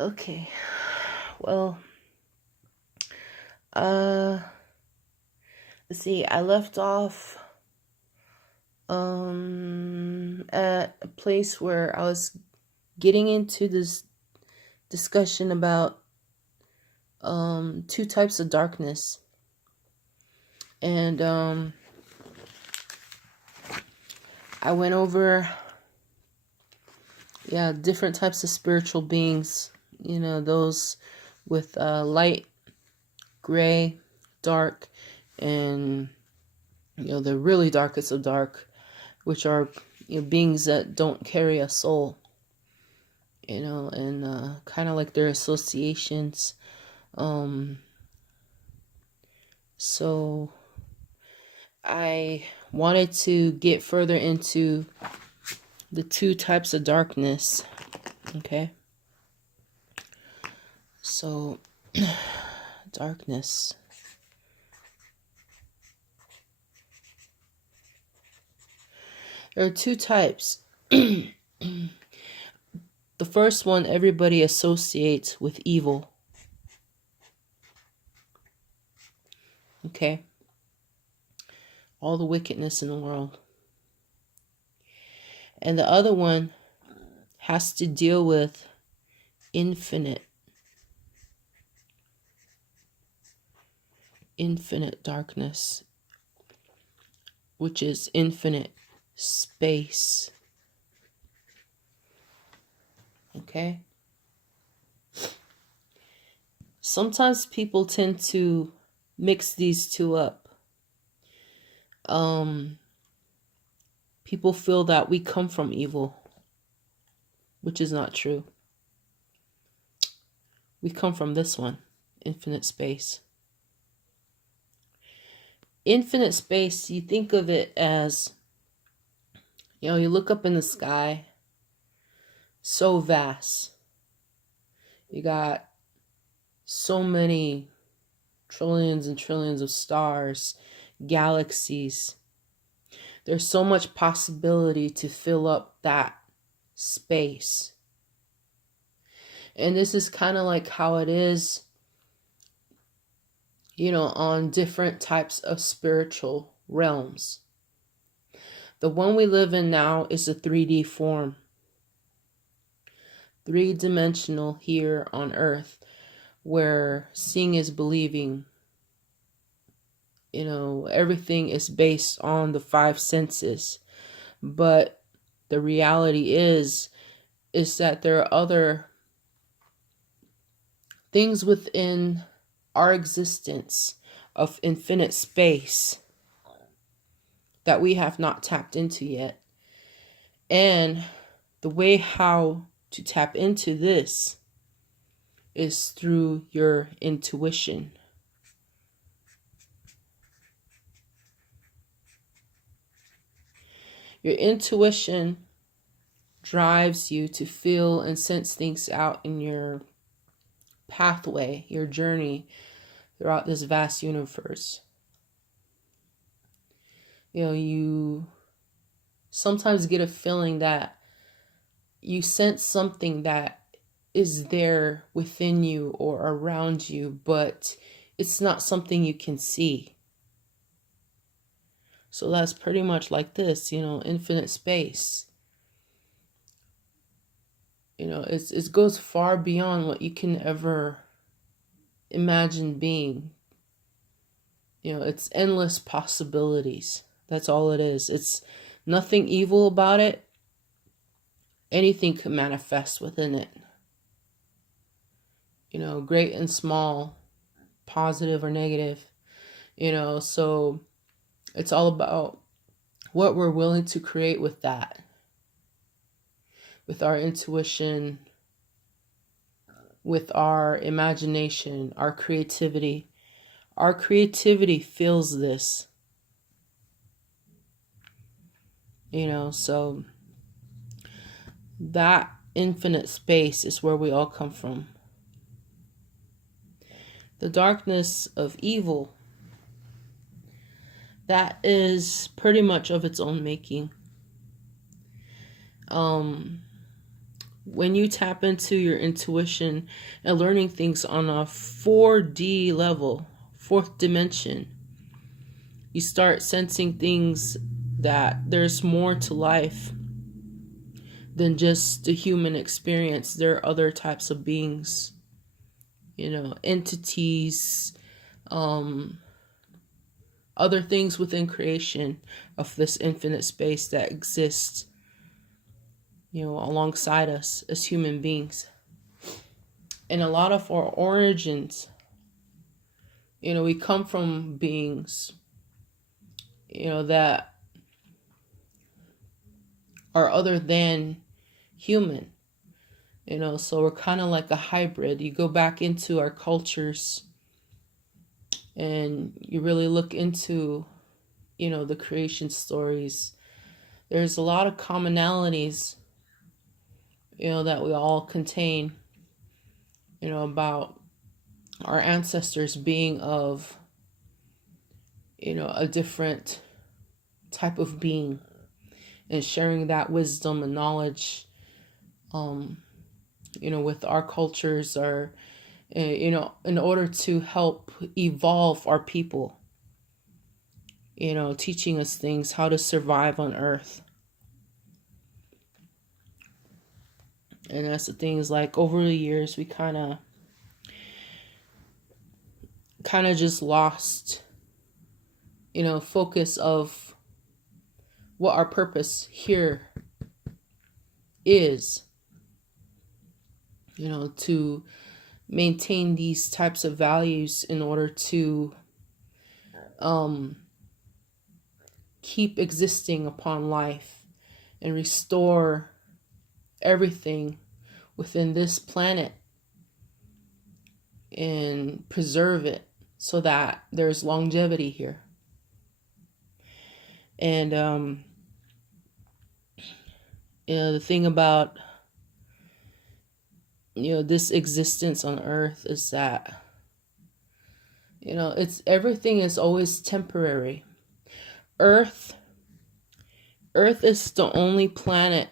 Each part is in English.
Okay. Well, uh let's see. I left off at a place where I was getting into this discussion about two types of darkness. And I went over different types of spiritual beings, those with light, gray, dark, and the really darkest of dark, which are beings that don't carry a soul, and kind of like their associations. So I wanted to get further into the two types of darkness. Okay. So, darkness. There are two types. The first one everybody associates with evil. Okay? All the wickedness in the world. And the other one has to deal with infinite darkness, which is infinite space. Okay? Sometimes people tend to mix these two up. People feel that we come from evil, which is not true. We come from this one, infinite space. Infinite space, you think of it as, you look up in the sky, so vast. You got so many trillions and trillions of stars, galaxies. There's so much possibility to fill up that space. And this is kind of like how it is, on different types of spiritual realms. The one we live in now is a 3D form. 3-dimensional here on Earth, where seeing is believing. Everything is based on the 5 senses. But the reality is that there are other things within our existence of infinite space that we have not tapped into yet. And the way how to tap into this is through your intuition. Your intuition drives you to feel and sense things out in your pathway, your journey throughout this vast universe. You sometimes get a feeling that you sense something that is there within you or around you, but it's not something you can see. So that's pretty much like this, infinite space. It goes far beyond what you can ever imagine being. It's endless possibilities. That's all it is. It's nothing evil about it. Anything can manifest within it. Great and small, positive or negative. So it's all about what we're willing to create with that. With our intuition, with our imagination, our creativity. Our creativity feels this. So that infinite space is where we all come from. The darkness of evil, that is pretty much of its own making. when you tap into your intuition and learning things on a 4D level, fourth dimension, you start sensing things that there's more to life than just the human experience. There are other types of beings, entities, other things within creation of this infinite space that exists, alongside us as human beings. And a lot of our origins, we come from beings, that are other than human, so we're kind of like a hybrid. You go back into our cultures and you really look into, the creation stories. There's a lot of commonalities, that we all contain, about our ancestors being of, a different type of being, and sharing that wisdom and knowledge, with our cultures, or, in order to help evolve our people, teaching us things, how to survive on Earth. And that's the things, like, over the years, we kind of just lost, focus of what our purpose here is, to maintain these types of values in order to keep existing upon life and restore everything within this planet and preserve it so that there's longevity here. And the thing about this existence on Earth is that it's everything is always temporary. Earth is the only planet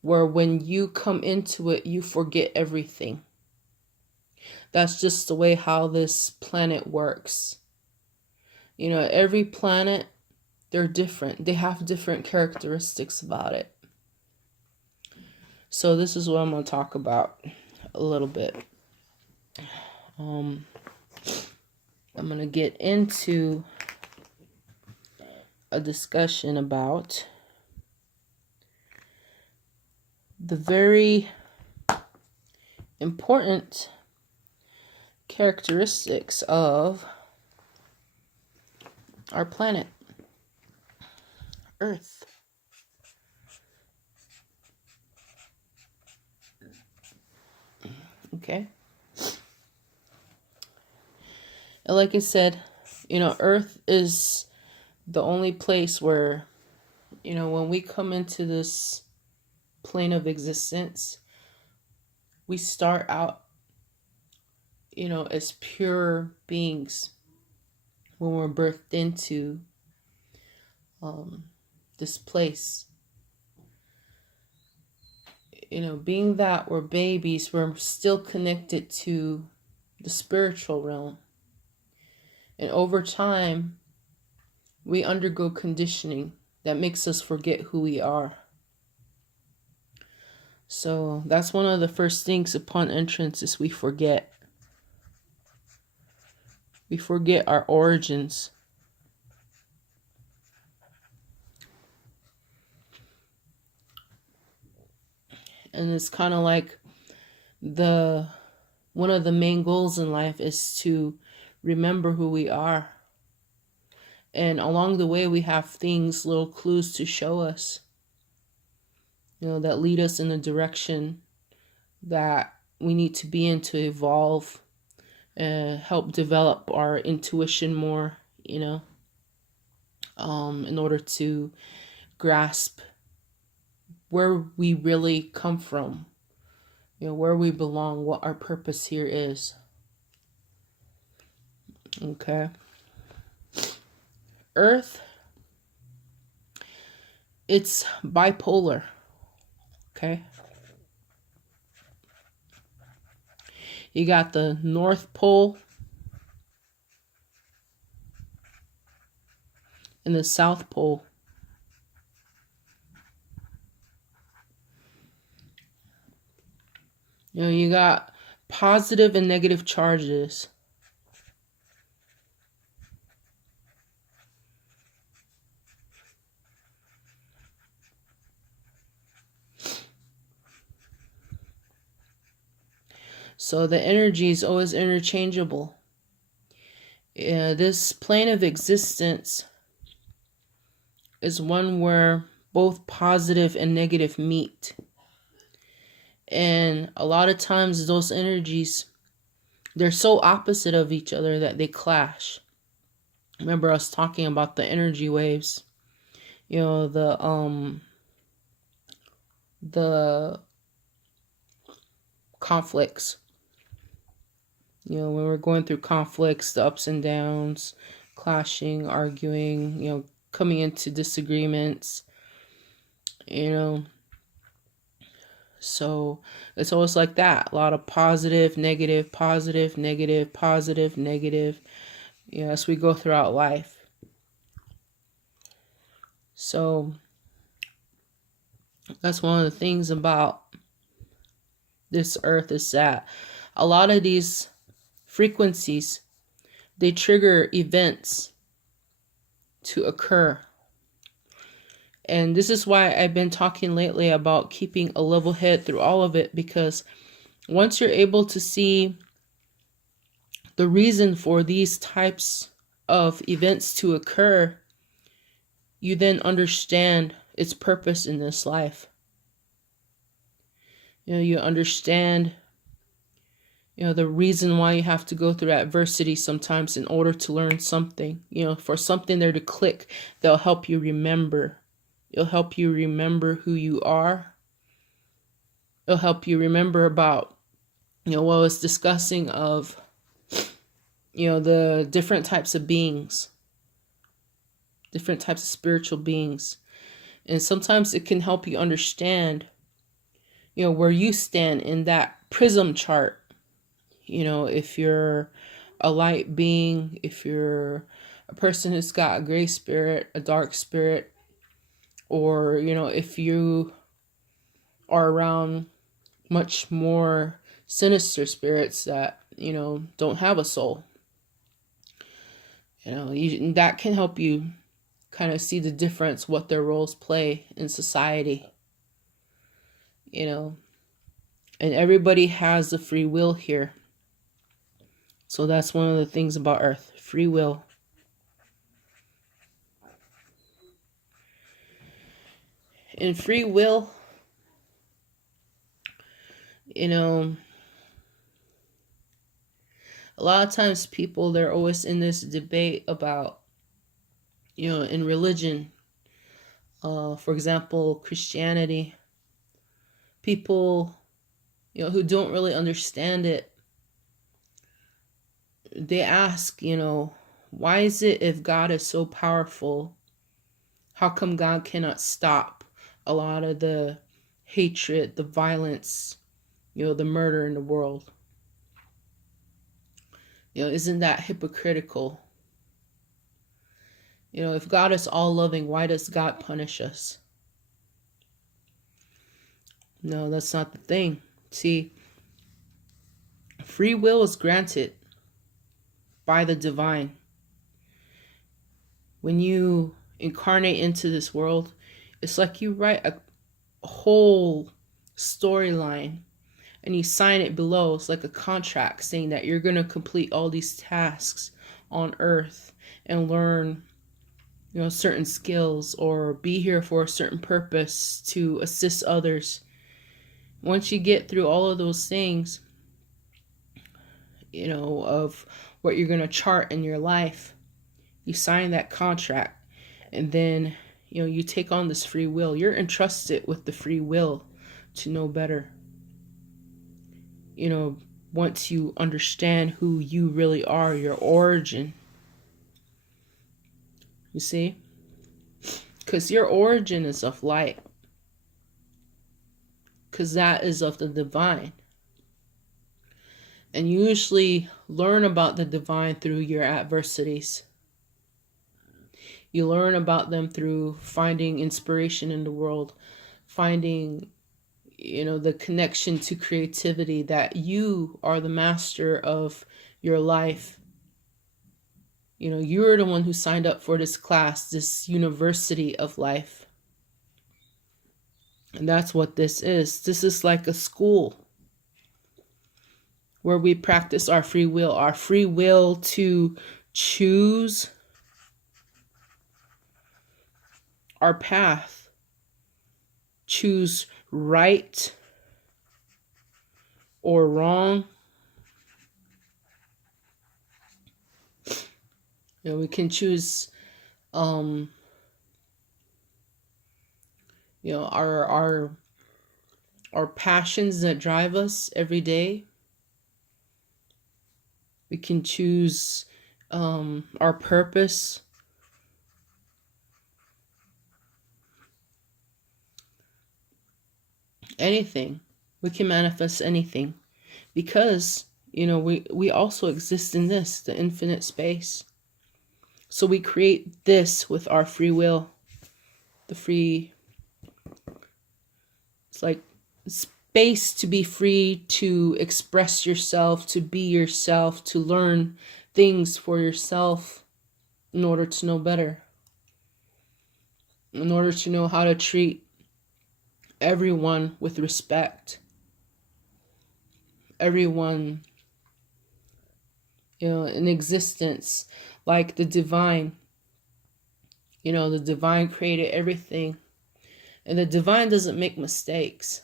where when you come into it, you forget everything. That's just the way how this planet works. Every planet, they're different. They have different characteristics about it. So this is what I'm going to talk about a little bit. I'm going to get into a discussion about the very important characteristics of our planet, Earth. Okay. And like I said, Earth is the only place where, when we come into this plane of existence, we start out, as pure beings when we're birthed into this place. Being that we're babies, we're still connected to the spiritual realm. And over time, we undergo conditioning that makes us forget who we are. So that's one of the first things upon entrance is we forget. We forget our origins. And it's kind of like one of the main goals in life is to remember who we are. And along the way, we have things, little clues to show us, that lead us in the direction that we need to be in to evolve and help develop our intuition more, in order to grasp where we really come from, where we belong, what our purpose here is. Okay. Earth, it's bipolar. Okay. You got the North Pole and the South Pole. You know, you got positive and negative charges. So the energy is always interchangeable. This plane of existence is one where both positive and negative meet. And a lot of times those energies, they're so opposite of each other that they clash. Remember us talking about the energy waves, you know, the conflicts. You know, when we're going through conflicts, the ups and downs, clashing, arguing, you know, coming into disagreements, you know. So it's always like that. A lot of positive, negative, positive, negative, positive, negative, you know, as we go throughout life. So that's one of the things about this earth, is that a lot of these frequencies, they trigger events to occur. And this is why I've been talking lately about keeping a level head through all of it, because once you're able to see the reason for these types of events to occur, you then understand its purpose in this life. You know, you understand, you know, the reason why you have to go through adversity sometimes in order to learn something. You know, for something there to click, they'll help you remember. It'll help you remember who you are. It'll help you remember about, you know, what I was discussing of, you know, the different types of beings, different types of spiritual beings. And sometimes it can help you understand, you know, where you stand in that prism chart. You know, if you're a light being, if you're a person who's got a gray spirit, a dark spirit, or, you know, if you are around much more sinister spirits that, you know, don't have a soul. You know, that can help you kind of see the difference, what their roles play in society. You know, and everybody has the free will here. So that's one of the things about Earth, free will. And free will, you know, a lot of times people, they're always in this debate about, you know, in religion, for example, Christianity, people, you know, who don't really understand it, they ask, you know, why is it, if God is so powerful, how come God cannot stop a lot of the hatred, the violence, you know, the murder in the world? You know, isn't that hypocritical? You know, if God is all loving, why does God punish us? No, that's not the thing. See, free will is granted by the divine. When you incarnate into this world, it's like you write a whole storyline and you sign it below. It's like a contract saying that you're going to complete all these tasks on Earth and learn, you know, certain skills, or be here for a certain purpose to assist others. Once you get through all of those things, you know, of what you're going to chart in your life, you sign that contract, and then, you know, you take on this free will. You're entrusted with the free will to know better. You know, once you understand who you really are, your origin. You see? Because your origin is of light. Because that is of the divine. And you usually learn about the divine through your adversities. You learn about them through finding inspiration in the world, finding, the connection to creativity, that you are the master of your life. You're the one who signed up for this class, this university of life. And that's what this is. This is like a school where we practice our free will to choose our path, choose right or wrong. We can choose our passions that drive us every day. We can choose our purpose. Anything. We can manifest anything. Because, we also exist in this, the infinite space. So we create this with our free will. It's like space to be free, to express yourself, to be yourself, to learn things for yourself in order to know better, in order to know how to treat everyone with respect. Everyone, in existence, like the divine. The divine created everything. And the divine doesn't make mistakes.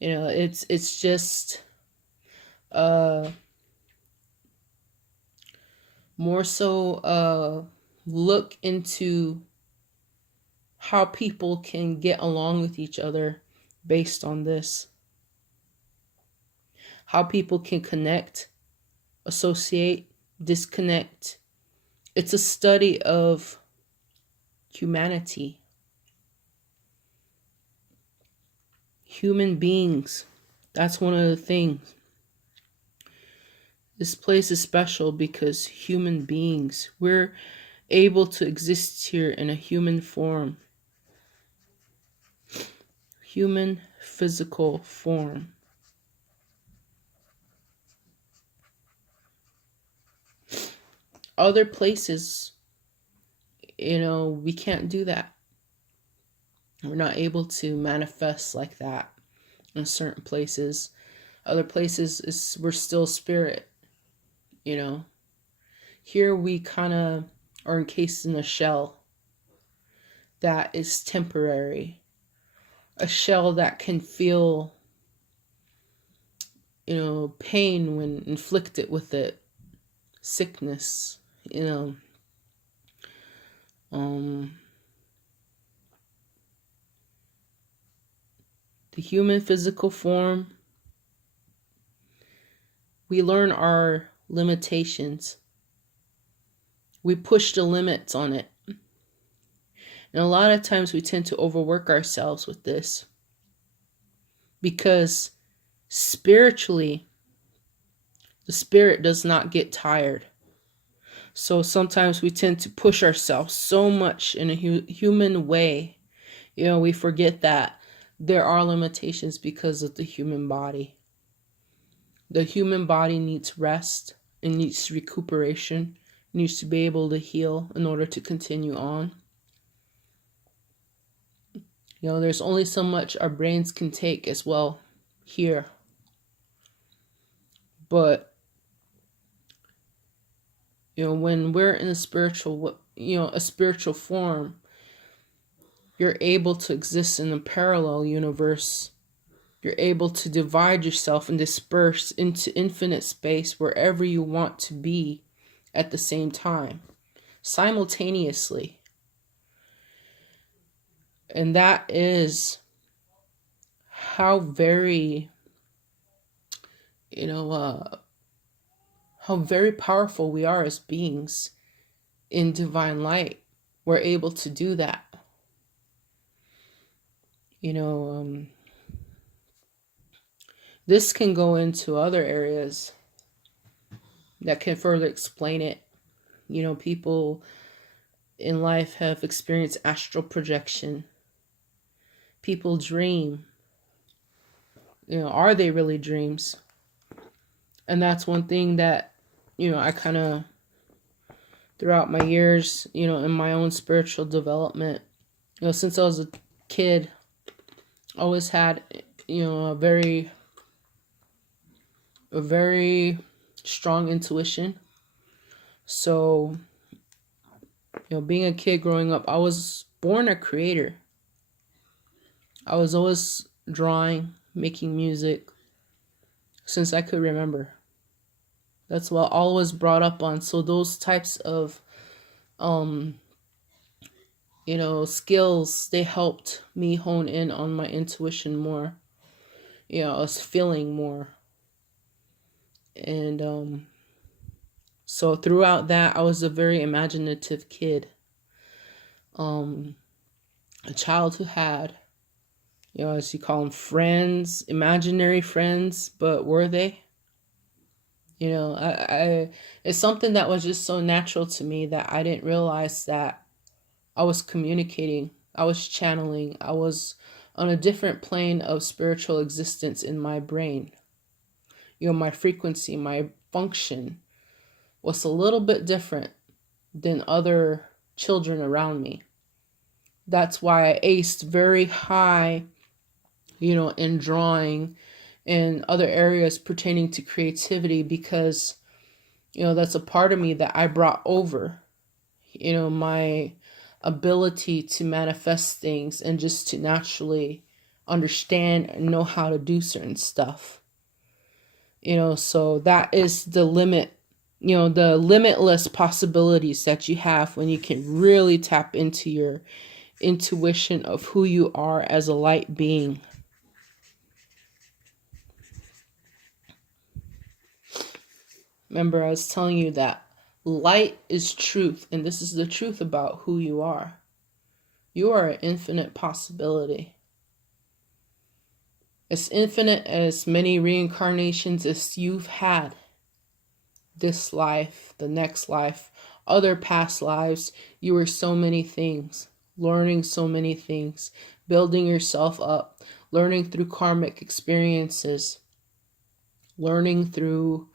It's just more so look into how people can get along with each other based on this. How people can connect, associate, disconnect. It's a study of humanity. Human beings. That's one of the things. This place is special because human beings, we're able to exist here in a human form. Human physical form. Other places, we can't do that. We're not able to manifest like that in certain places. Other places, we're still spirit, Here we kind of are encased in a shell that is temporary. A shell that can feel, pain when inflicted with it. Sickness, the human physical form, we learn our limitations. We push the limits on it. And a lot of times we tend to overwork ourselves with this. Because spiritually, the spirit does not get tired. So sometimes we tend to push ourselves so much in a human way. We forget that there are limitations because of the human body. The human body needs rest. It needs recuperation. It needs to be able to heal in order to continue on. There's only so much our brains can take as well here. But when we're in a spiritual form, you're able to exist in a parallel universe. You're able to divide yourself and disperse into infinite space wherever you want to be at the same time, simultaneously. And that is how very, how very powerful we are as beings in divine light. We're able to do that. This can go into other areas that can further explain it. People in life have experienced astral projection. People dream. Are they really dreams? And that's one thing that, I kind of, throughout my years, in my own spiritual development, since I was a kid, I always had, a very strong intuition. So, being a kid growing up, I was born a creator. I was always drawing, making music since I could remember. That's what I always brought up on. So those types of skills, they helped me hone in on my intuition more. I was feeling more. And so throughout that, I was a very imaginative kid. A child who had, as you call them, friends, imaginary friends, but were they? It's something that was just so natural to me that I didn't realize that I was communicating, I was channeling, I was on a different plane of spiritual existence in my brain. My frequency, my function was a little bit different than other children around me. That's why I aced very high, in drawing and other areas pertaining to creativity, because that's a part of me that I brought over, my ability to manifest things and just to naturally understand and know how to do certain stuff. So that is the limit, the limitless possibilities that you have when you can really tap into your intuition of who you are as a light being. Remember, I was telling you that light is truth, and this is the truth about who you are. You are an infinite possibility. As infinite as many reincarnations as you've had. This life, the next life, other past lives, you were so many things, learning so many things, building yourself up, learning through karmic experiences, learning through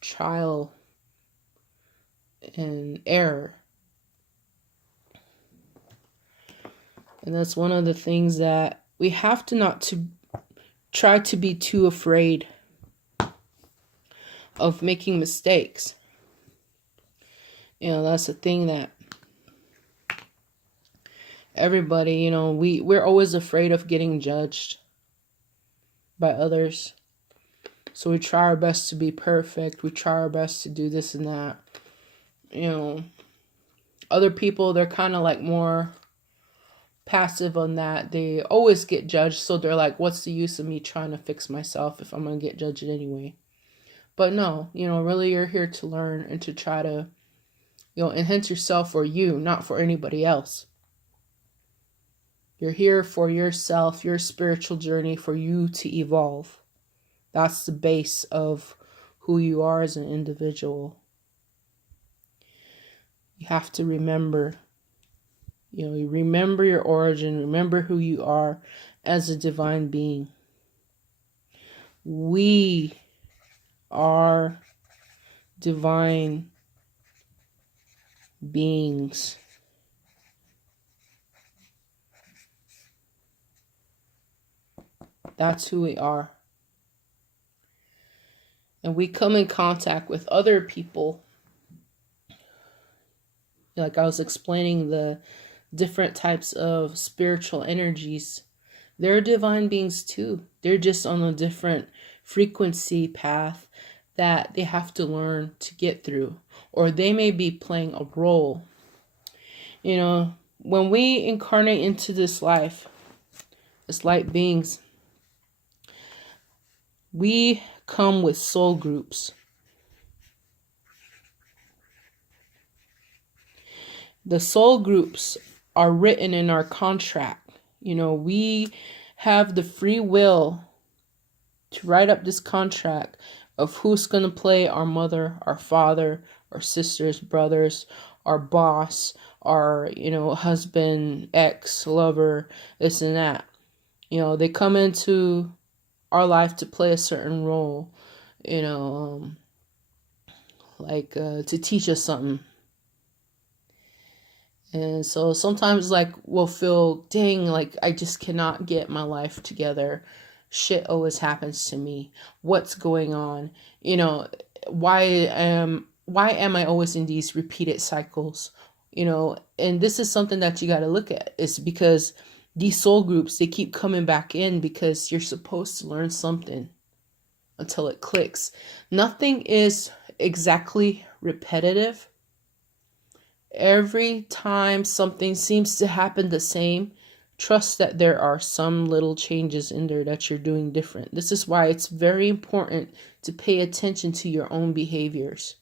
trial and error. And that's one of the things that we have to not to try to be too afraid of making mistakes. That's a thing that everybody, we're always afraid of getting judged by others. So we try our best to be perfect. We try our best to do this and that. Other people, they're kind of like more passive on that. They always get judged. So they're like, what's the use of me trying to fix myself if I'm going to get judged anyway? But no, really you're here to learn and to try to, enhance yourself for you, not for anybody else. You're here for yourself, your spiritual journey, for you to evolve. That's the base of who you are as an individual. You have to remember, you remember your origin, remember who you are as a divine being. We are divine beings. That's who we are. And we come in contact with other people. Like I was explaining the different types of spiritual energies. They're divine beings too. They're just on a different frequency path that they have to learn to get through. Or they may be playing a role. When we incarnate into this life, as light beings, we come with soul groups. The soul groups are written in our contract. We have the free will to write up this contract of who's going to play our mother, our father, our sisters, brothers, our boss, our, husband, ex, lover, this and that. They come into our life to play a certain role, to teach us something. And so sometimes we'll feel, dang, I just cannot get my life together. Shit always happens to me. What's going on? Why am I always in these repeated cycles? And this is something that you got to look at. It's because these soul groups, they keep coming back in because you're supposed to learn something until it clicks. Nothing is exactly repetitive. Every time something seems to happen the same, trust that there are some little changes in there that you're doing different. This is why it's very important to pay attention to your own behaviors.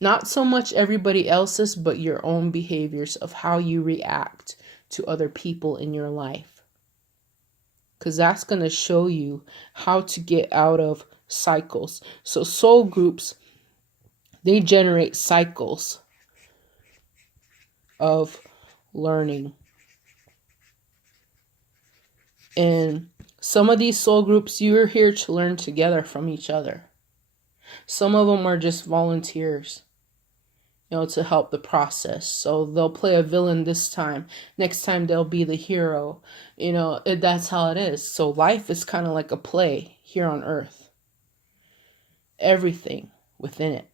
Not so much everybody else's, but your own behaviors of how you react to other people in your life. Because that's going to show you how to get out of cycles. So soul groups, they generate cycles of learning. And some of these soul groups, you're here to learn together from each other. Some of them are just volunteers, to help the process. So they'll play a villain this time. Next time they'll be the hero. That's how it is. So life is kind of like a play here on earth. Everything within it.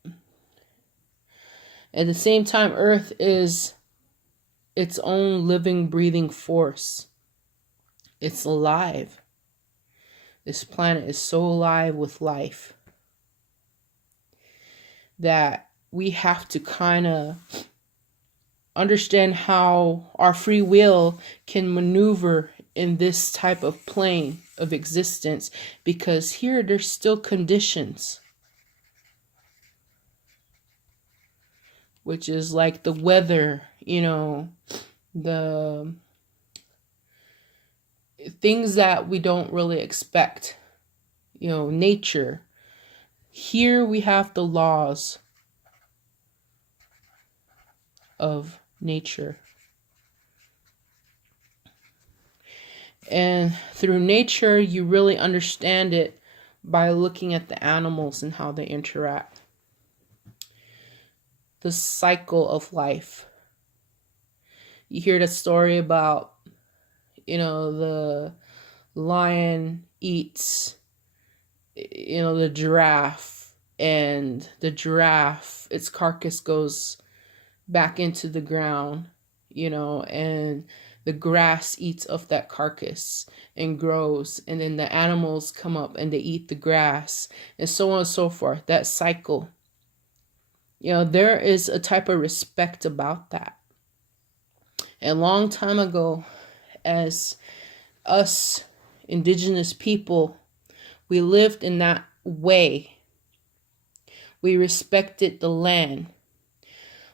At the same time, earth is its own living, breathing force. It's alive. This planet is so alive with life that we have to kind of understand how our free will can maneuver in this type of plane of existence, because here there's still conditions, which is like the weather, the things that we don't really expect, nature. Here we have the laws of nature. And through nature, you really understand it by looking at the animals and how they interact. The cycle of life. You hear the story about, the lion eats, the giraffe, and the giraffe, its carcass goes back into the ground, and the grass eats of that carcass and grows, and then the animals come up and they eat the grass, and so on and so forth. That cycle. There is a type of respect about that. A long time ago, as us indigenous people, we lived in that way. We respected the land.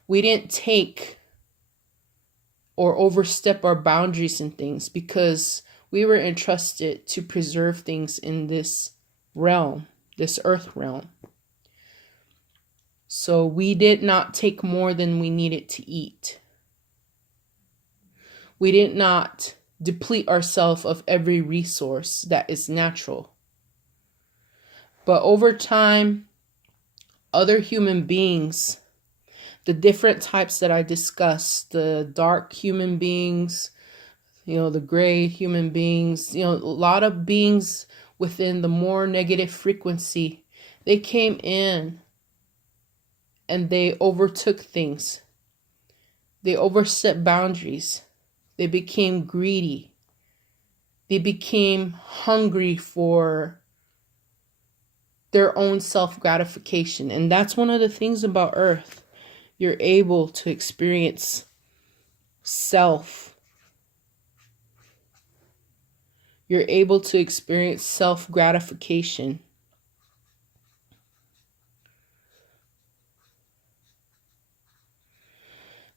We didn't take or overstep our boundaries and things because we were entrusted to preserve things in this realm, this earth realm. So we did not take more than we needed to eat. We did not deplete ourselves of every resource that is natural. But over time, other human beings, the different types that I discussed, the dark human beings, the gray human beings, a lot of beings within the more negative frequency, they came in and they overtook things. They overstepped boundaries. They became greedy. They became hungry for their own self-gratification. And that's one of the things about Earth. You're able to experience self. You're able to experience self-gratification.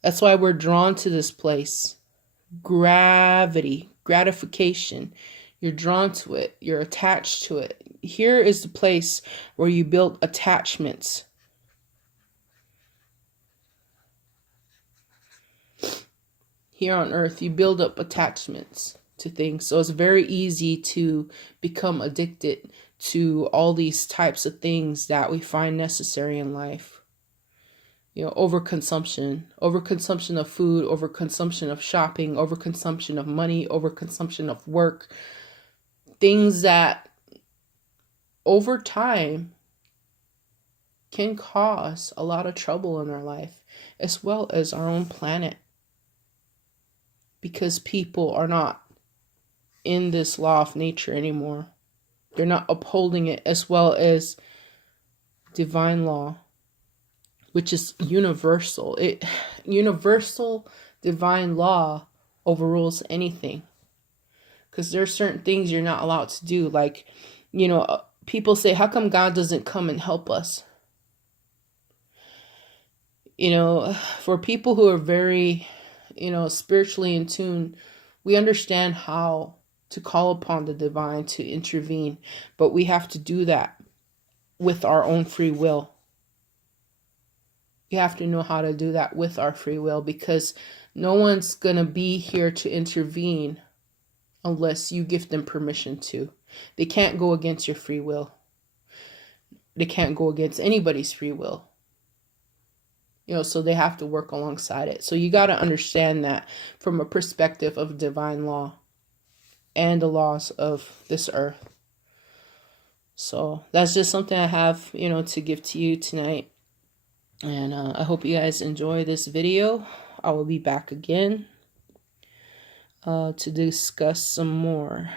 That's why we're drawn to this place. Gravity, gratification. You're drawn to it. You're attached to it. Here is the place where you build attachments. Here on earth, you build up attachments to things. So it's very easy to become addicted to all these types of things that we find necessary in life. You know, overconsumption of food, overconsumption of shopping, overconsumption of money, overconsumption of work. Things that over time can cause a lot of trouble in our life, as well as our own planet. Because people are not in this law of nature anymore. They're not upholding it, as well as divine law, which is universal. Universal divine law overrules anything. Because there are certain things you're not allowed to do. Like, you know, people say, how come God doesn't come and help us? You know, for people who are very, you know, spiritually in tune, we understand how to call upon the divine to intervene, but we have to do that with our own free will. You have to know how to do that with our free will, because no one's going to be here to intervene unless you give them permission to. They can't go against your free will. They can't go against anybody's free will. You know, so they have to work alongside it. So you got to understand that from a perspective of divine law and the laws of this earth. So that's just something I have, you know, to give to you tonight. And I hope you guys enjoy this video. I will be back again to discuss some more.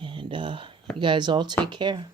And you guys all take care.